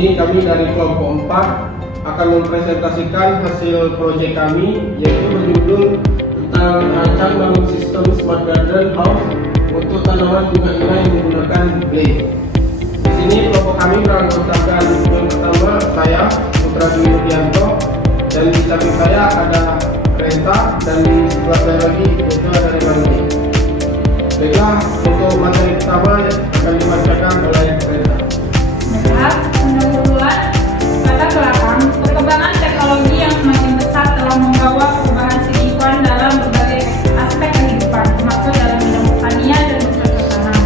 sini kami dari kelompok 4 akan mempresentasikan hasil proyek kami, yaitu berjudul tentang rancang bangun sistem smart garden house untuk tanaman bunga inai menggunakan blade. Di sini kelompok kami beranggotakan yang pertama saya Putra Dwi Rudianto, dan di samping saya ada Renta, dan di sebelah saya lagi itu ada Remandi. Baiklah, untuk materi pertama akan dibacakan oleh Renta. Baiklah, menurut latar belakang perkembangan teknologi yang semakin besar telah membawa perubahan signifikan dalam berbagai aspek kehidupan, termasuk dalam bidang pertanian dan bercocok tanam.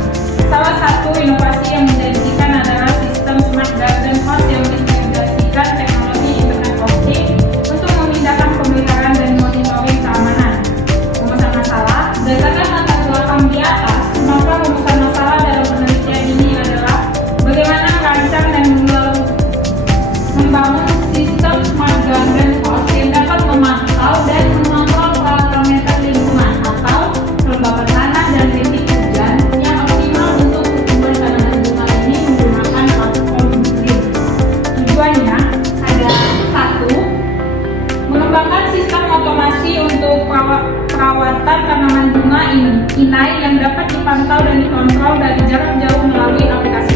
Salah satu inovasi yang menjanjikan adalah sistem smart garden house yang mengintegrasikan teknologi internet of things untuk memindahkan pemeliharaan dan monitoring keamanan. Rumusan masalah berdasarkan latar belakang di atas, maka rumusan masalah dalam penelitian ini adalah bagaimana merancang dan membangun sistem smart garden house yang dapat memantau dan mengontrol parameter lingkungan atau kelembapan tanah dan titik hujan yang optimal untuk pertumbuhan tanaman bunga ini menggunakan platform green. Tujuannya adalah 1. Mengembangkan sistem otomasi untuk perawatan tanaman bunga inai yang dapat dipantau dan dikontrol dari jarak jauh melalui aplikasi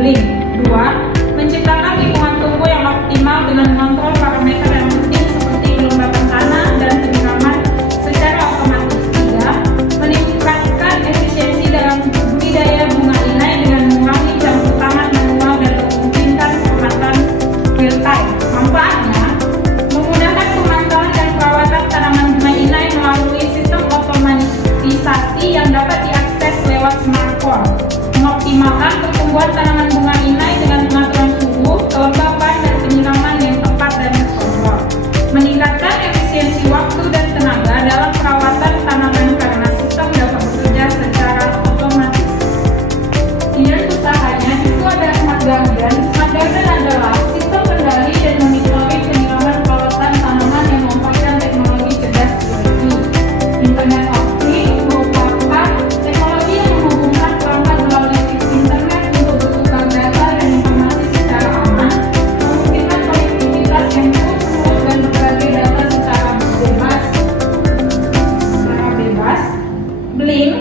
Blink. 2. Menciptakan lingkungan tumbuh yang optimal dengan mengontrol parameter yang penting seperti kelembapan tanah dan penyiraman secara otomatis. 3. Meningkatkan efisiensi dalam budidaya bunga inai dengan mengurangi campur tangan manual dan memungkinkan perawatan real time. Manfaatnya memudahkan pemantauan dan perawatan tanaman bunga inai melalui sistem otomatisasi yang dapat diakses lewat smartphone. Mengoptimalkan pertumbuhan tanaman bunga inai dengan pengaturan suhu, kelembapan, dan penyiraman yang tepat dan terkontrol. Meningkatkan efisiensi waktu dan tenaga dalam perawatan tanaman karena sistem dapat bekerja secara otomatis. Unit usahanya itu ada Smart Garden. Smart Garden adalah sistem kendali dan monitoring penyiraman perawatan tanaman yang memanfaatkan teknologi cerdas IoT. Internet of Things merupakan teknologi yang menghubungkan perangkat melalui internet untuk bertukar data dan informasi secara aman, memungkinkan konektivitas yang terus-menerus dan berbagi data secara bebas. Blink,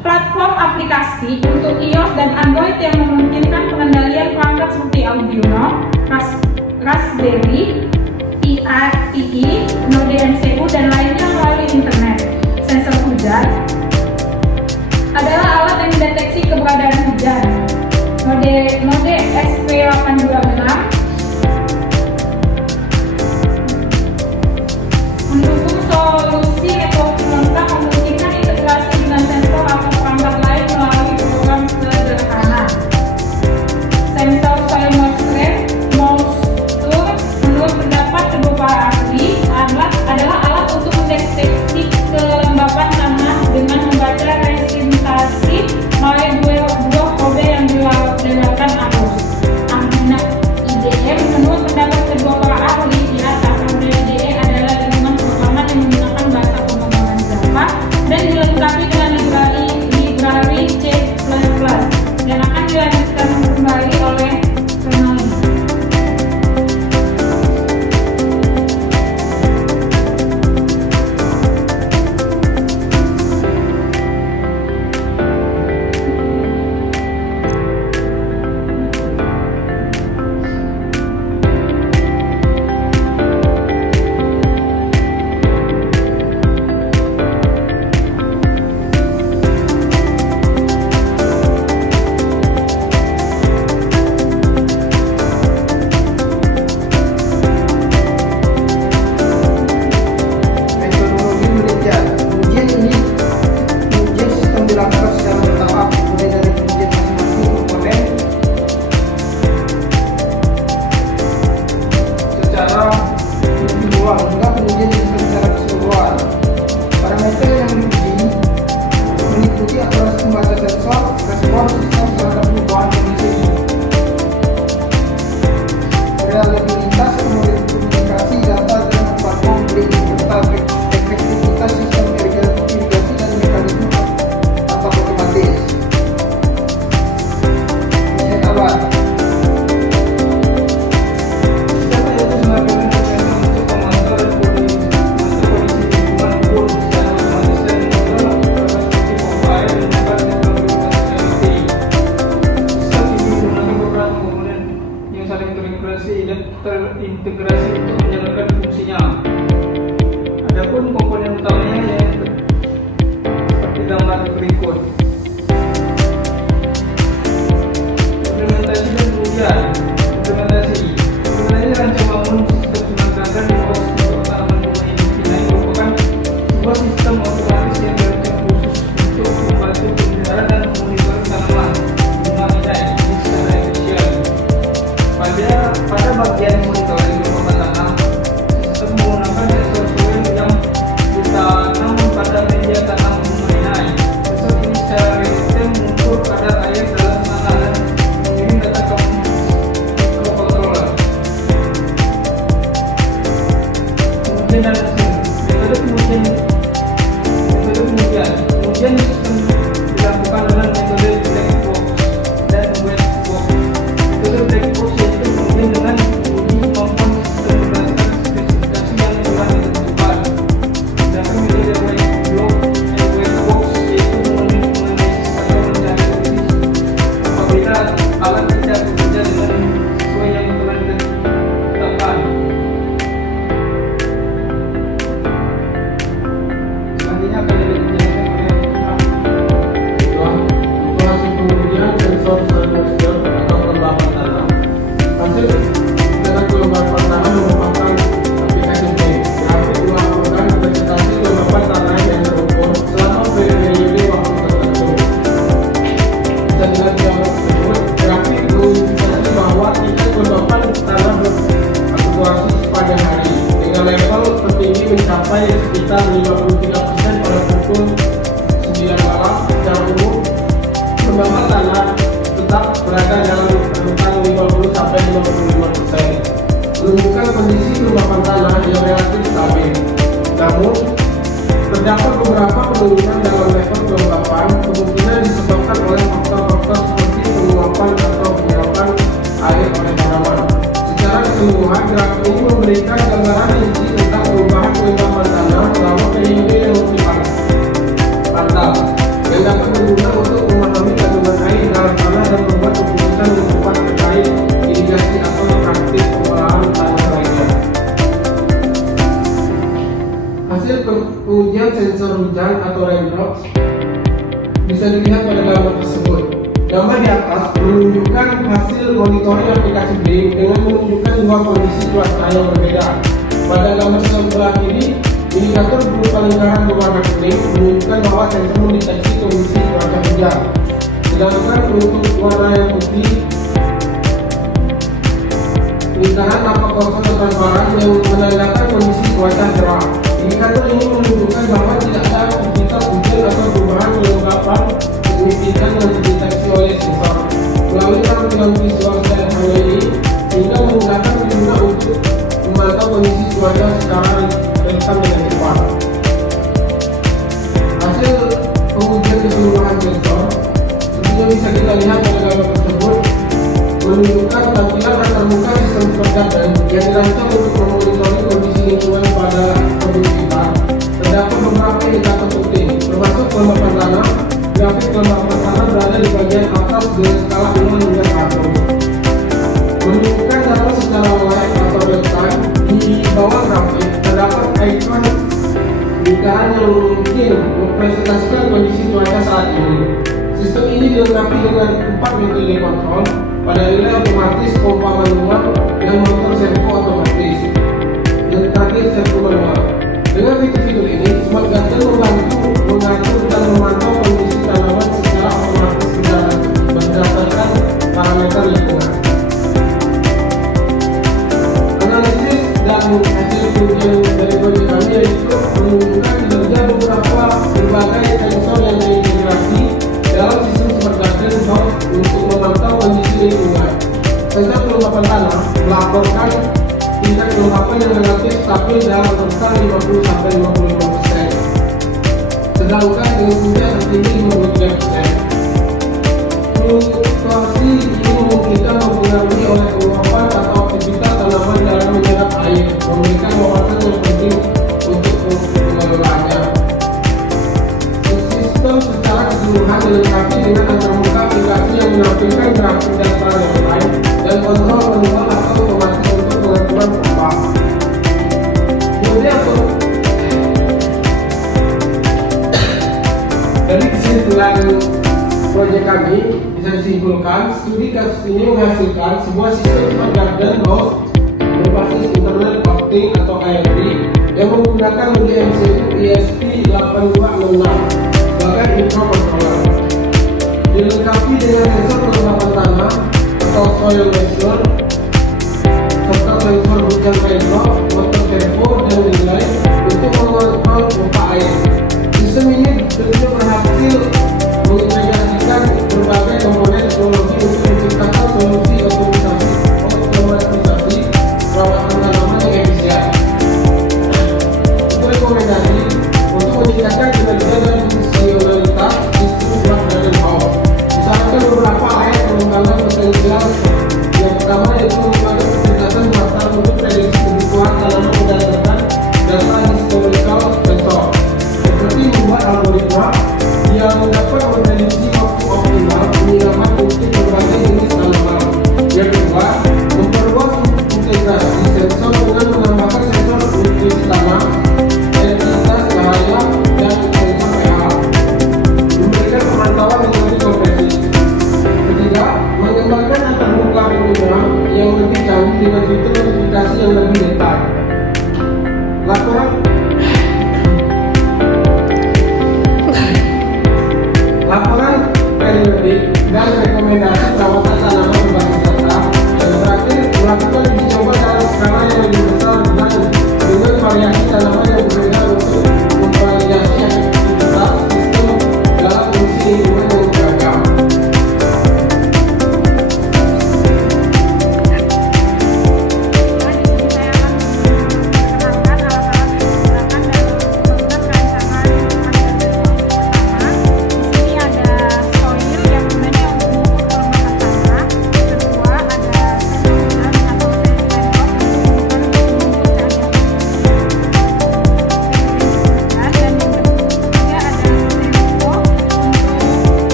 platform aplikasi untuk iOS dan Android yang memungkinkan pengendalian perangkat seperti Arduino, Raspberry Pi, Node MCU, dan lainnya melalui internet. Sensor hujan adalah alat yang mendeteksi keberadaan hujan. Mode SP826 mendukung solusi networking lengkap, memungkinkan integrasi dengan sensor atau perangkat lain melalui program sederhana. Sensor soil moisture menurut kombinasi terintegrasi untuk menjalankan fungsinya. Adapun komponen utamanya yaitu seperti gambar berikut. Implementasi dan kemudian implementasi rancang bangun sistem smart garden di bawah untuk tanaman bunga Indonesia merupakan sebuah sistem otomatis yang dirancang khusus untuk membantu pemeliharaan dan memonitoring tanaman bunga Indonesia secara efisien. Pada bagian monitoring berupa tanam, sistem menggunakan sensor soil yang ditanam pada media tanam bunga inai. Sensor ini secara real time mengukur kadar air dalam tanah dan mengirim data ke microcontroller. Kemudian dan kemudian sistem dilakukan dengan metode black box dan white box. Metode black box yaitu kemudian dengan uji kemampuan sistem berdasarkan spesifikasi yang telah ditentukan. Sedangkan metode white box yaitu menganalisis atau mencari kondisi apabila alat tidak bekerja dengan sesuai yang telah ditetapkan. Selanjutnya akan dijelaskan oleh Untuk hasil pengujian sensor soil moisture atau kelembapan tanah. Hasil dengan kelembapan tanah merupakan aplikasi baik. Grafik melaporkan presentasi kelembapan tanah yang terukur selama periode waktu tertentu. Dan dengan jauh tersebut, grafik menunjukkan bahwa tingkat kelembapan tanah berfluktuasi sepanjang hari dengan level tertinggi mencapai sekitar 53% pada pukul 9 malam. Secara umum, kelembapan tanah tetap berada dalam rentang 50-55%, menunjukkan kondisi kelembapan tanah yang relatif stabil. Namun, terdapat beberapa penurunan dalam level kelembapan kemungkinan disebabkan oleh faktor-faktor seperti penguapan atau penyerapan air oleh tanaman. Secara keseluruhan, grafik ini memberikan gambaran rinci tentang perubahan kelembapan tanah selama periode yang lebih pantau, yang dapat berguna untuk memahami kandungan air dalam tanah dan membuat keputusan yang tepat terkait irigasi atau praktik pengolahan tanah lainnya. Hasil pengujian sensor hujan atau raindrops bisa dilihat pada gambar tersebut. Gambar di atas menunjukkan hasil monitoring aplikasi Blink dengan menunjukkan dua kondisi cuaca yang berbeda. Pada gambar sebelah kiri, indikator berupa lingkaran berwarna kuning menunjukkan bahwa sensor mendeteksi kondisi cuaca hujan. Sedangkan untuk warna yang putih, lingkaran tampak kosong atau transparan yang menandakan kondisi cuaca cerah. Indikator ini menunjukkan bahwa tidak ada aktivitas hujan atau perubahan kelembapan signifikan yang dideteksi oleh sensor. Melalui tampilan visual sederhana ini, hingga memudahkan pengguna untuk memantau kondisi cuaca secara real-time dengan cepat. Hasil pengujian keseluruhan sensor seperti bisa kita lihat pada gambar tersebut menunjukkan tampilan antarmuka sistem smart garden yang dirancang untuk memonitoring kondisi lingkungan pada kebun kita. Terdapat beberapa indikator penting, termasuk kelembapan tanah. Grafik kelembapan tanah berada di bagian atas dengan skala 0 hingga 1. Menunjukkan data secara live atau real time. Di bawah grafik terdapat ikon lingkaran yang mungkin mempresentasikan kondisi cuaca saat ini. Sistem ini dilengkapi dengan 4 metode kontrol pada relay otomatis, pompa manual, dan motor servo otomatis. Dan terakhir servo manual. Dengan fitur-fitur ini, smart garden membantu mengatur dan memantau kondisi tanaman secara otomatis berdasarkan parameter lingkungan. Analisis dan hasil pengujian dari proyek kami yaitu menunjukkan kinerja beberapa berbagai sensor yang terintegrasi dalam sistem smart garden house untuk memantau kondisi lingkungan. Sensor kelembapan tanah melaporkan tingkat kelembapan yang relatif stabil dalam rentang 50-55%. Sedangkan dengan hujan tertinggi 53%. Fluktuasi ini memungkinkan mempengaruhi oleh kelembapan atau aktivitas tanaman dalam menyerap air, memberikan wawasan yang penting untuk pengelolaannya. Sistem secara keseluruhan dilengkapi dengan antarmuka aplikasi yang menampilkan grafik data real time dan kontrol manual atau otomatis studi kasus ini menghasilkan sebuah sistem smart garden house berbasis Internet of Things atau IoT yang menggunakan modul MCU ESP8266 sebagai microcontroller. Dilengkapi dengan sensor kelembapan tanah atau soil moisture, serta sensor hujan raindrop, motor servo, dan lain-lain untuk mengontrol pompa air. Sistem ini tentunya berhasil mengintegrasikan berbagai komponen teknologi untuk menciptakan solusi otomatisasi perawatan tanaman yang efisien. Untuk rekomendasi untuk meningkatkan kinerja dan fungsionalitas sistem smart garden house, misalkan beberapa area pengembangan potensial. Yang pertama yaitu menggunakan kecerdasan buatan untuk prediksi kebutuhan tanaman berdasarkan data historical sensor, seperti membuat algoritma yang dapat memprediksi waktu optimal penyiraman untuk berbagai jenis tanaman. Yang kedua, memperluas integrasi sensor dengan menambahkan sensor nutrisi tanah, intensitas cahaya, dan sensor pH, memberikan pemantauan energi kompresi. Ketiga, mengembangkan antarmuka pengguna yang lebih canggih dengan fitur notifikasi yang lebih detail. Laporan periodik dan